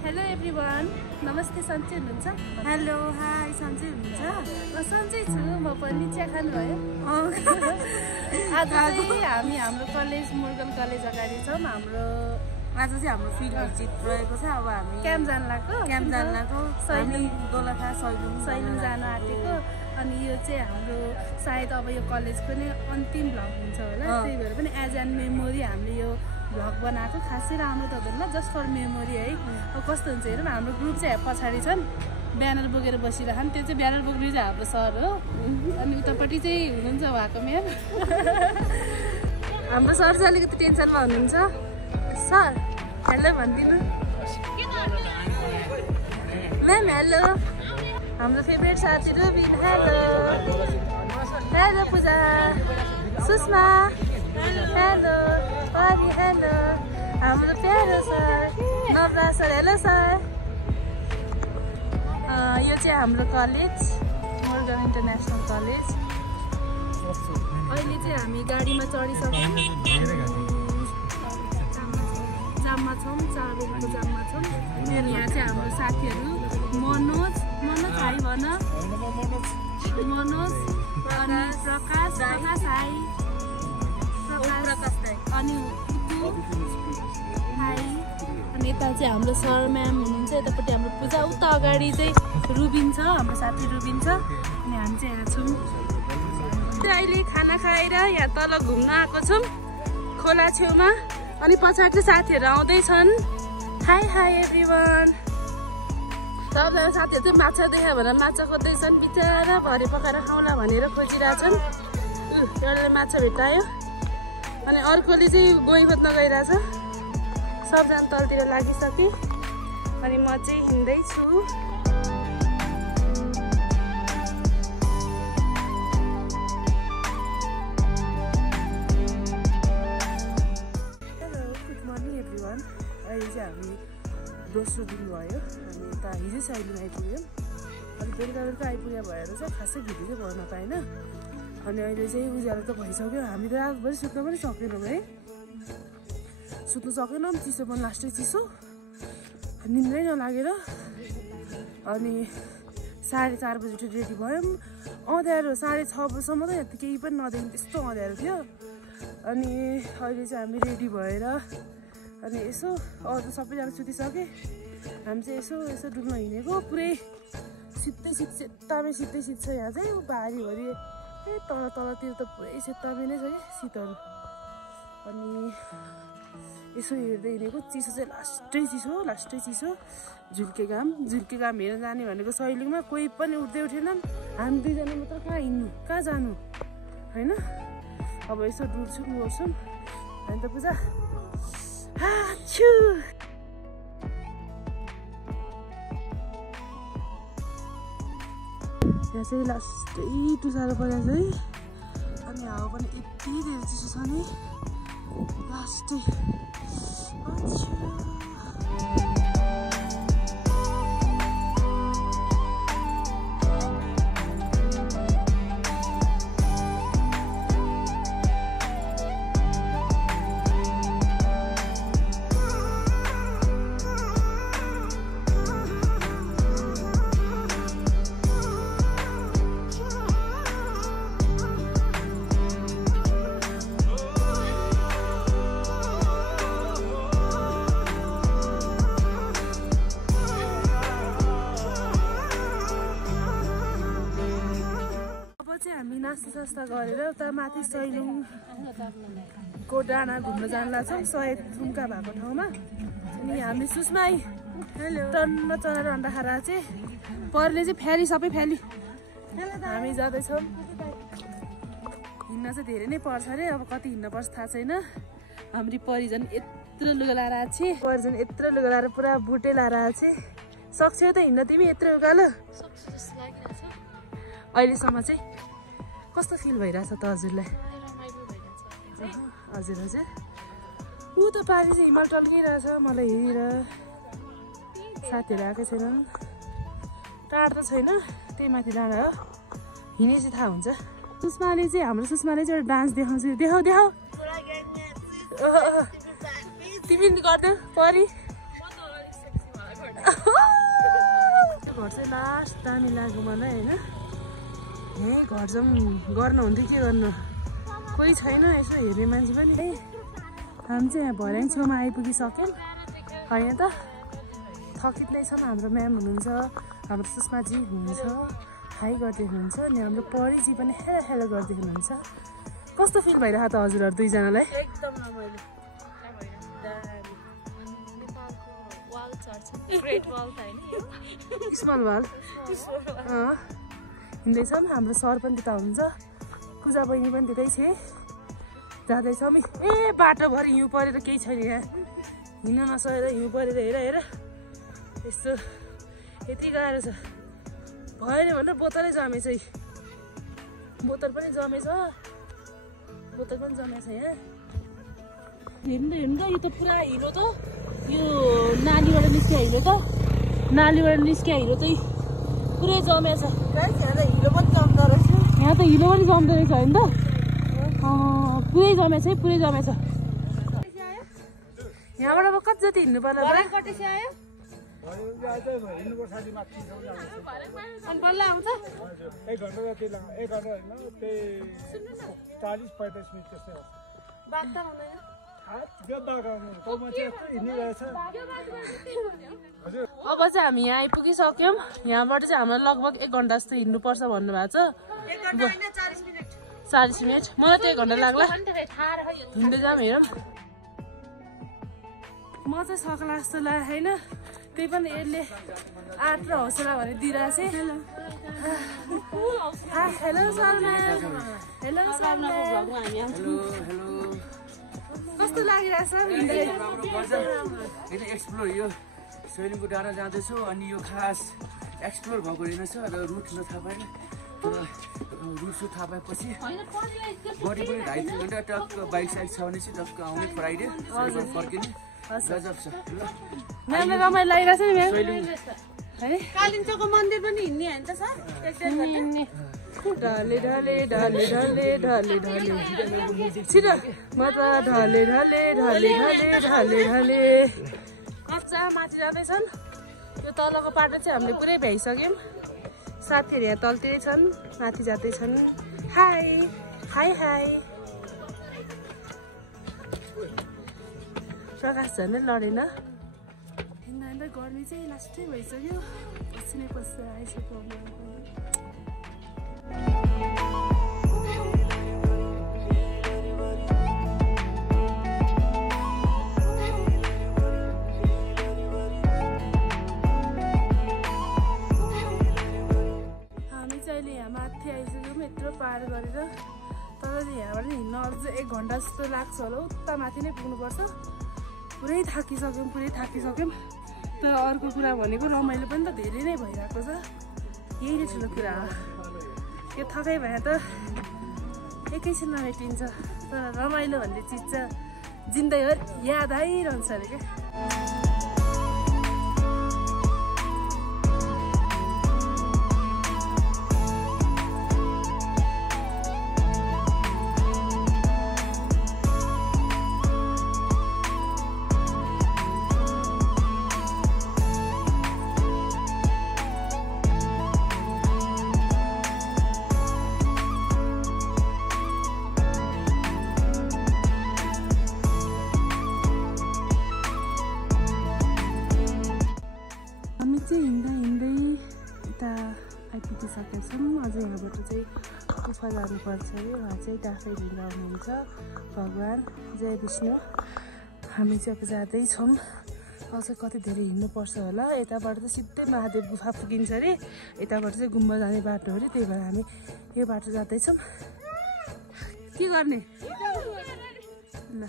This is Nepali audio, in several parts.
हेलो एभ्रिवान, नमस्ते। सन्चै हुनुहुन्छ? हेलो हाई, सन्चै हुनुहुन्छ? सन्चै छु। म पनि चिया खानुभयो? आज चाहिँ हामी हाम्रो कलेज मुर्गन कलेज अगाडि छौँ। आज चाहिँ हाम्रो फिल्ड भिजिट रहेको छ। अब हामी क्याम्प जान लाग्यो। सैलुङ दोलखा सैलुङ जान आँटेको। अनि यो चाहिँ हाम्रो सायद अब यो कलेजको नै अन्तिम भ्लग हुन्छ होला। त्यही भएर पनि एज एन मेमोरी हामीले यो भ्लग बनाएको। खासै राम्रो त हुँदैन, जस्ट फर मेमोरी है। अब कस्तो हुन्छ हेरौँ। हाम्रो ग्रुप चाहिँ पछाडि छन्, ब्यानर बोकेर बसिरहन्। त्यो चाहिँ ब्यानर बोक्ने चाहिँ हाम्रो सर हो। अनि उतापट्टि चाहिँ हुनुहुन्छ उहाँको म्याम। हाम्रो सर चाहिँ अलिकति टेन्सनमा हुनुहुन्छ। सर हेलो भनिदिनु। Ma'am hello. हाम्रो फेभरेट साथी रुबिन हेलो। हेलो पूजा, सुषमा हेलो, परी हेलो। हाम्रो प्यारो sir Navraj sir hello sir. यो चाहिँ हाम्रो कलेज मुर्गन इन्टरनेसनल कलेज। अहिले चाहिँ हामी गाडीमा चढिसक्यौँ। जाममा छौँ, 4 बजीको जाममा छौँ। यहाँ चाहिँ हाम्रो साथीहरू मनोज हाई भन, मनोज अनि प्रकाश हाई, अनि हाई। अनि यता चाहिँ हाम्रो सर म्याम हुनुहुन्छ। यतापट्टि हाम्रो पूजा, उता अगाडि चाहिँ रुबिन छ, हाम्रो साथी रुबिन छ। अनि हामी चाहिँ यहाँ छौँ। अहिले खाना खाएर यहाँ तल घुम्न आएको छौँ खोला छेउमा। अनि पछाडि चाहिँ साथीहरू आउँदैछन्। High high everyone. सबजना साथीहरू चाहिँ माछा देखायो भनेर माछा खोज्दैछन्। बिचरा भरे पकाएर खाउँला भनेर खोजिरहेछन्। एउटाले माछा भेटायो, अनि अर्कोले चाहिँ गोही खोज्न गइरहेछ। सबजना तलतिर लागिसके। अनि म चाहिँ हिँड्दैछु। Hello, good morning everyone. अहिले चाहिँ हामी दोस्रो दिन भयो। अनि यता हिजो साइडमा आइपुग्यौँ। अनि बेलुका आइपुग्यो भएर चाहिँ खासै भिडियो चाहिँ भर्न पाएन। अनि अहिले चाहिँ उज्यालो त भइसक्यो। हामी त रातभरि सुत्न पनि सकेनौँ है। सुत्नु सकेनौँ, चिसो पनि लास्टै चिसो, निन्द्रै नलागेर। अनि 4:30 बजी रेडी भयौँ। अँध्यारो 6:30 बजीसम्म त यहाँ त केही पनि नदेखि त्यस्तो अँध्यारो थियो। अनि अहिले चाहिँ हामी रेडी भएर अनि यसो अरू त सबैजना सुतिसके। हामी चाहिँ यसो डुल्न हिँडेको। पुरै सिधै सेतामै सिधै छ यहाँ चाहिँ। बारीभरि तलतिर त पुरै सेतामै नै छ कि शीतहरू। अनि यसो हेर्दै हिँडेको। चिसो चाहिँ लास्टै चिसो। झुल्के घाम हेर्न जाने भनेको सैलुङमा कोही पनि उठ्दै उठेनन्। हामी दुईजना मात्र कहाँ हिँड्नु, कहाँ जानु होइन। अब यसो डुल्छौँ गर्छौँ। अनि त पूजा यहाँ चाहिँ लास्टै टुसारो परेको छ है। अनि हावा पनि यति धेरै चिसो छ नि लास्टै। हामी नास्ता गरेर उता माथि सैलुङको डाँडा घुम्न जान लाग्छौँ, 100 थुम्का भएको ठाउँमा। अनि हामी सुषमा टन्न चनाएर अन्डा खाएर चाहिँ परले चाहिँ फ्याली सबै फ्याली हामी जाँदैछौँ। हिँड्न चाहिँ धेरै नै पर्छ अरे। अब कति हिँड्न पर्छ थाहा छैन। हाम्री परिजन यत्रो लुगा लाएर आएको छ। परिजन यत्रो लुगा लाएर पुरा बुटे लाएर आएको छ। सक्छौ त हिँड्न तिमी यत्रो उकालो? अहिलेसम्म चाहिँ कस्तो फिल भइरहेछ त हजुरलाई? हजुर ऊ त पारी चाहिँ हिमाल टल्किरहेछ मलाई हेरेर। साथीहरू आएकै छैनन्। टाढो त छैन, त्यही माथि डाँडा हो। हिँडेपछि थाहा हुन्छ। सुषमाले चाहिँ हाम्रो सुषमाले चाहिँ एउटा डान्स देखाउँछु। देखाऊ तिमी गर्दै परी घर चाहिँ लास्ट दामी लाग्यो मलाई होइन। यहीँ घर जाउँ गर्नुहुन्थ्यो के गर्नु, कोही छैन यसो हेर्ने मान्छे पनि है। हामी चाहिँ यहाँ भर्याङ छेउमा आइपुगिसक्यौँ होइन त। थकित नै छौँ। हाम्रो म्याम हुनुहुन्छ, हाम्रो सुषमाजी हुनुहुन्छ, हाई गर्दै हुनुहुन्छ अनि हाम्रो परिजी पनि हेलो हेलो गर्दै हुनुहुन्छ। कस्तो फिल भइरहेको त हजुरहरू दुईजनालाई? एकदम रमाइलो। ग्रेट वाल त हैन, स्मल वाल हिँड्दैछौँ। हाम्रो सर पनि त्यता हुनुहुन्छ, पूजा बहिनी पनि त्यतै छ। जाँदैछौँ ए बाटोभरि हिउँ परेर केही छैन यहाँ, हिँड्न नसकेर हिउँ परेर हेर हेर यस्तो यति गाह्रो छ। भएन भनेर बोतलै जमेछ, बोतल पनि जमेछ यहाँ। हेर्नु त यो त पुरा हिलो त, यो नालीबाट निस्किया हिलो त, नालीबाट निस्किया हिलो चाहिँ पुरै जमेछ। यहाँ त हिलो पनि जम्दो रहेछ होइन त, पुरै जमेछ है, पुरै जमेछ। यहाँबाट अब कति जति हिँड्नु पर्ला? बल्ल आउँछ 1 घण्टा जति लाग्छ, 1 घण्टा होइन त्यही 40-45 मिनट जस्तै हो। बात त हुँदैन अब चाहिँ हामी यहाँ आइपुगिसक्यौँ। यहाँबाट चाहिँ हाम्रो लगभग 1 घण्टा जस्तो हिँड्नुपर्छ भन्नुभएको छ। 40 मिनट, मलाई त 1 घण्टा लाग्ला। हिँड्दै जाऊँ हेरौँ। म चाहिँ सक्ला जस्तो लाग्यो होइन, त्यही पनि यसले आँट र हौसला भने दिइरहेको छ। हेलो शर्मा, हेलो शर्मा, कस्तो लागिरहेछ हिँड्दै? एक्सप्लोर यो सैलिङको डाँडा जाँदैछु अनि यो खास एक्सप्लोर भएको रहेछ र रुट थाहा पाएन। रुट थाहा पाएपछि बडी पनि 2.5-3 घन्टा टक्क बाइक साइड छ भने चाहिँ टक्क आउने फ्राइडे फर्किने गजब छ। म्यामले रमाइलो लागिरहेछ नि म्याम है। कालिम्पोङको मन्दिर पनि हिँड्ने होइन त सर? ढले ढले ढले ढले ढले ढले छिटो म त ढले ढले ढले ढले ढले ढले कच्चा माथि जाँदैछन्। यो तलको बाटो चाहिँ हामीले पुरै भ्याइसक्यौँ। साथीहरू यहाँ तलतिरै छन्, माथि जाँदैछन्। High high high. प्रकाश झन् लडेन। हिँड्दा गर्मी चाहिँ लास्टै भइसक्यो, पसिनै पस्दै आइसक्यो। पार गरेर तर यहाँबाट हिँड्न अझ 1 घण्टा जस्तो लाग्छ होला। उता माथि नै पुग्नुपर्छ। पुरै थाकिसक्यौँ। तर अर्को कुरा भनेको रमाइलो पनि त धेरै नै भइरहेको छ। यही नै ठुलो कुरा हो। यो थकाइ भए त एकैछिनमा मेटिन्छ, तर रमाइलो भन्ने चिज चाहिँ जिन्दगीभर याद आइरहन्छ अरे क्या। हिँड्दै यता आइपुगिसकेका छौँ। अझ यहाँबाट चाहिँ गुफा जानुपर्छ अरे। उहाँ चाहिँ डाफै लिएर आउनुहुन्छ। भगवान् जय विष्णु। हामी चाहिँ अब जाँदैछौँ। अझ कति धेरै हिँड्नुपर्छ होला। यताबाट चाहिँ सिधै महादेव गुफा पुगिन्छ अरे, यताबाट चाहिँ गुम्बा जाने बाटो अरे। त्यही भएर हामी यो बाटो जाँदैछौँ। के गर्ने ल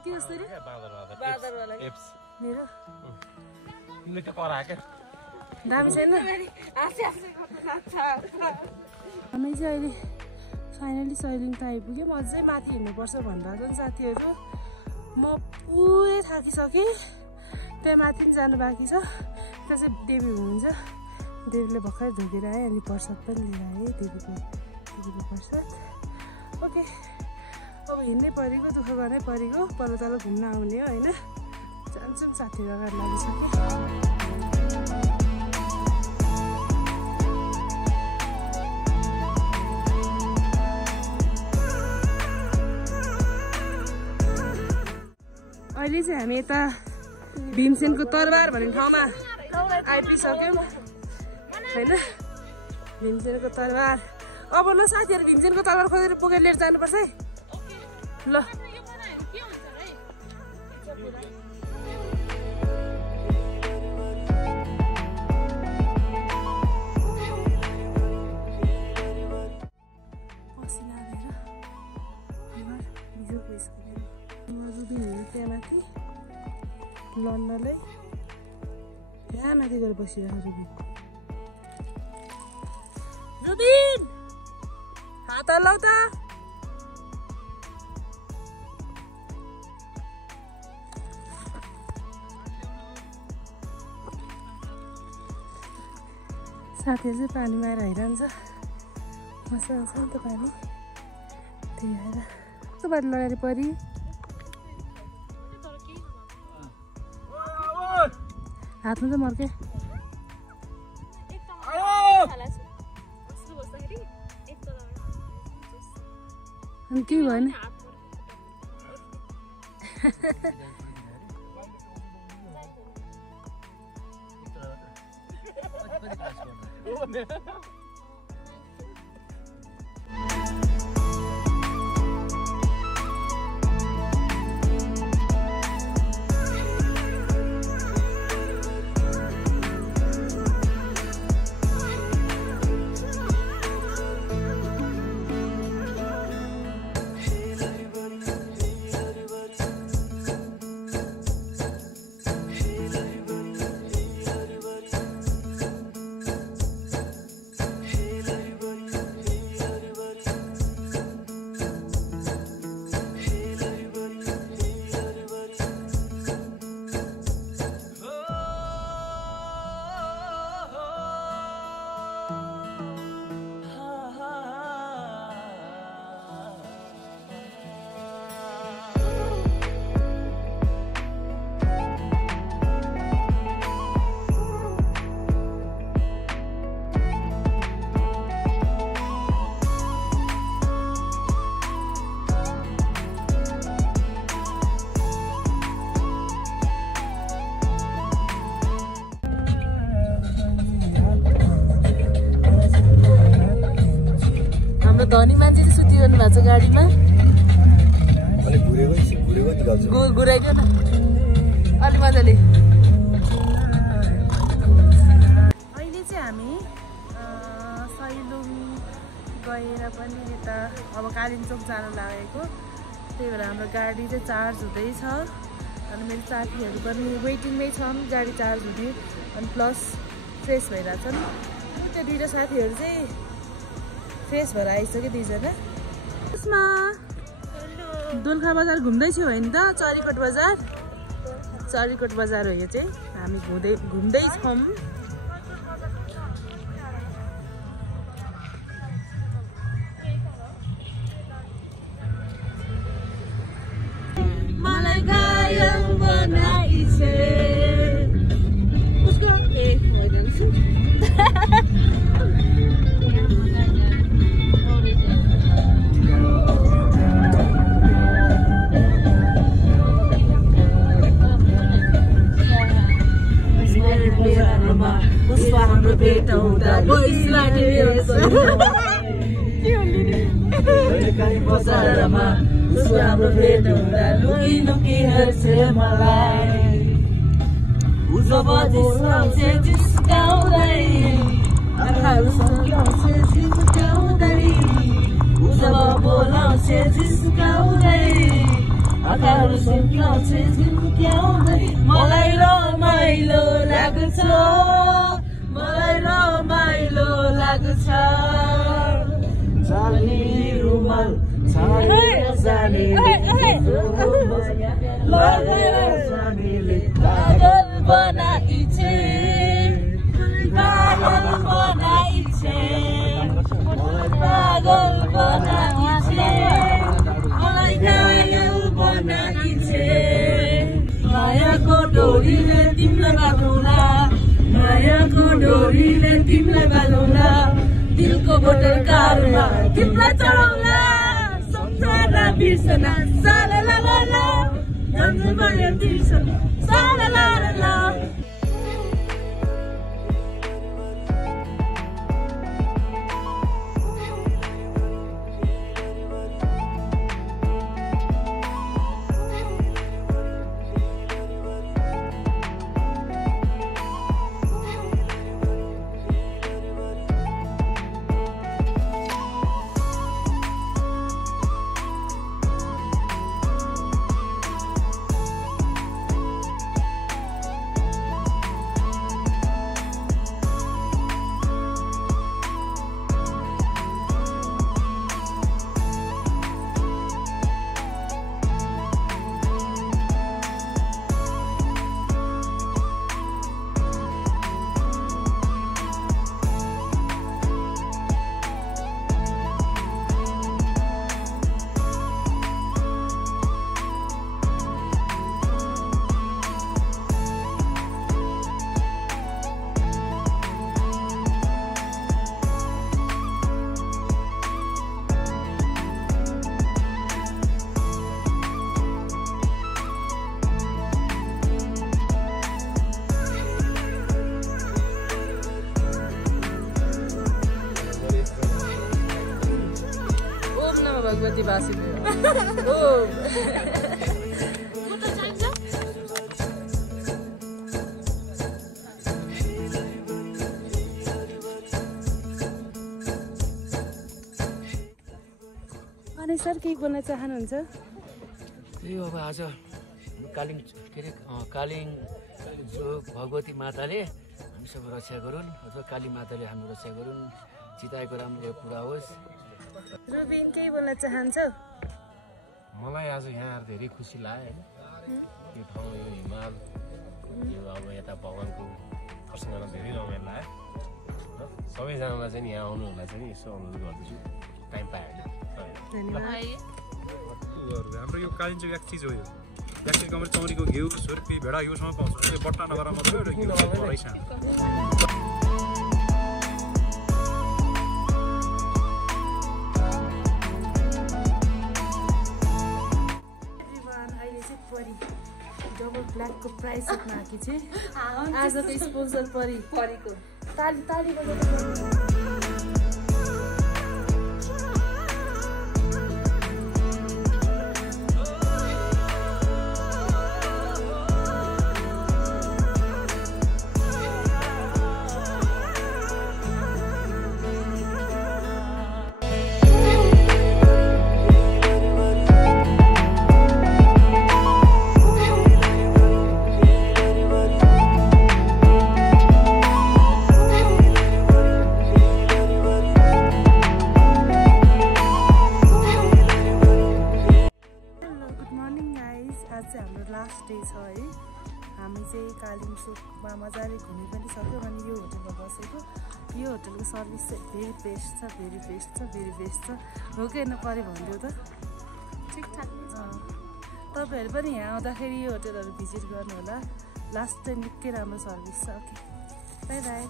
के जस्तो रे मेरो दामी छैन। हामी चाहिँ अहिले फाइनली सैलिङ त आइपुग्यौँ। अझै माथि हिँड्नुपर्छ भन्नुभएको नि साथीहरू। म पुरै थाकिसकेँ। त्यहाँ माथि पनि जानु बाँकी छ। त्यहाँ चाहिँ देवी हुनुहुन्छ। देवीले भर्खरै ढोकेर आएँ अनि प्रसाद पनि लिएर आएँ। देवीको प्रसाद ओके अब हिँड्नै परेको दुःख गर्नै परेको पर तल घुम्न आउने हो होइन जान्छौँ साथीहरू अगाडि लागिसक्यो अहिले चाहिँ हामी यता भीमसेनको तरबार भन्ने ठाउँमा आइपुगिसक्यौँ होइन भीमसेनको तरबार अब ल साथीहरू भीमसेनको तरबार खोजेर पुगेर लिएर जानुपर्छ है ल त्यहाँ माथि लन्नलाई त्यहाँ माथि गएर बसिरहेको रुबिन हात हल्लाउ त साथीहरू चाहिँ पानीमा आएर आइरहन्छ मजा आउँछ नि त पानी त्यही आएर कस्तो बाटो लगाएर परि हातमा चाहिँ मर्के अनि के भयो नि धनी मान्छे चाहिँ सुतिरहनु भएको छ गाडीमा घुराइदियो न अलि मजाले अहिले चाहिँ हामी सैलुङ गएर पनि यता अब कालिम्पोङ जान लागेको त्यही भएर हाम्रो गाडी चाहिँ चार्ज हुँदैछ अनि मेरो साथीहरू पनि वेटिङमै छन् गाडी चार्ज हुने अनि प्लस फ्रेस भइरहेछन् त्यो दुईवटा साथीहरू चाहिँ फ्रेस भएर आइसक्यो दुईजना यसमा दोलखा बजार घुम्दैछु होइन त चरीकोट बजार हो यो चाहिँ हामी घुम्दैछौँ मलाई गायन बनाइछे उसको हाम्रो भेट हुँदा बजारमा हाम्रो भेट हुँदा लुकी लुकी हेर्छे मलाई जब जिस्काउँछे जिस्काउँदै आँखाहरू सङ्काउँछे जिस्काउँदै जब बोलाउँछे जिस्काउँदै आँखाहरू सङ्काउँछे जिस्काउँदै मलाई रमाइलो लाग्छ मलाई रमाइलो लाग्छ जाने रुमाल छाडेर जाने लगेर जानेले पागल बनाइछे पागल बनाइछे पागल बनाइछे डोरीले तिमीलाई बाँधौँला दिलको मोटर कारमा तिमीलाई चढाउला सम्झना बिर्सना साला ला ला ला जन्म भयो तिर्सना साला ला ला ला भगवती बासी अनि सर के बोल्न चाहनुहुन्छ? यो अब आज कालिङ के अरे कालिङ जो भगवती माताले हामी सब रक्षा गरून् अथवा काली माताले हाम्रो रक्षा गरून् चिताएको राम्रो पुरा होस्। रुबिन के बोल्न चाहन्छ? मलाई आज यहाँ आएर धेरै खुसी लाग्यो हैन यो ठाउँ यो हिमाल यो अब यता भगवानको दर्शन गर्न धेरै रमाइलो लाग्यो र सबैजनालाई चाहिँ यहाँ आउनुलाई चाहिँ यसो अनुरोध गर्दछु टाइम पायो भने हाम्रो यो कालिम्पोङ एक चिज हो यो एक्चुअली कमर चौरीको घिउ छुर्पी भेडा योसँग पाउँछ यो बट्टा नगर मात्रै एउटा घिउ रहेछ डबल ब्ल्याकको प्राइस माकी चाहिँ आजको स्पोन्सर परीको ताली ताली बजाउँदै लास्ट डे छ है हामी चाहिँ कालिम्पोङमा मजाले घुमि पनि सक्यौँ अनि यो होटलमा बसेको यो होटलको सर्भिस चाहिँ भेरी बेस्ट छ भेरी बेस्ट छ हो कि हेर्नु पऱ्यो भनिदियो त ठिकठाक तपाईँहरू पनि यहाँ आउँदाखेरि यो होटलहरू भिजिट गर्नु होला लास्ट चाहिँ निकै राम्रो सर्भिस छ ओके बाई बाई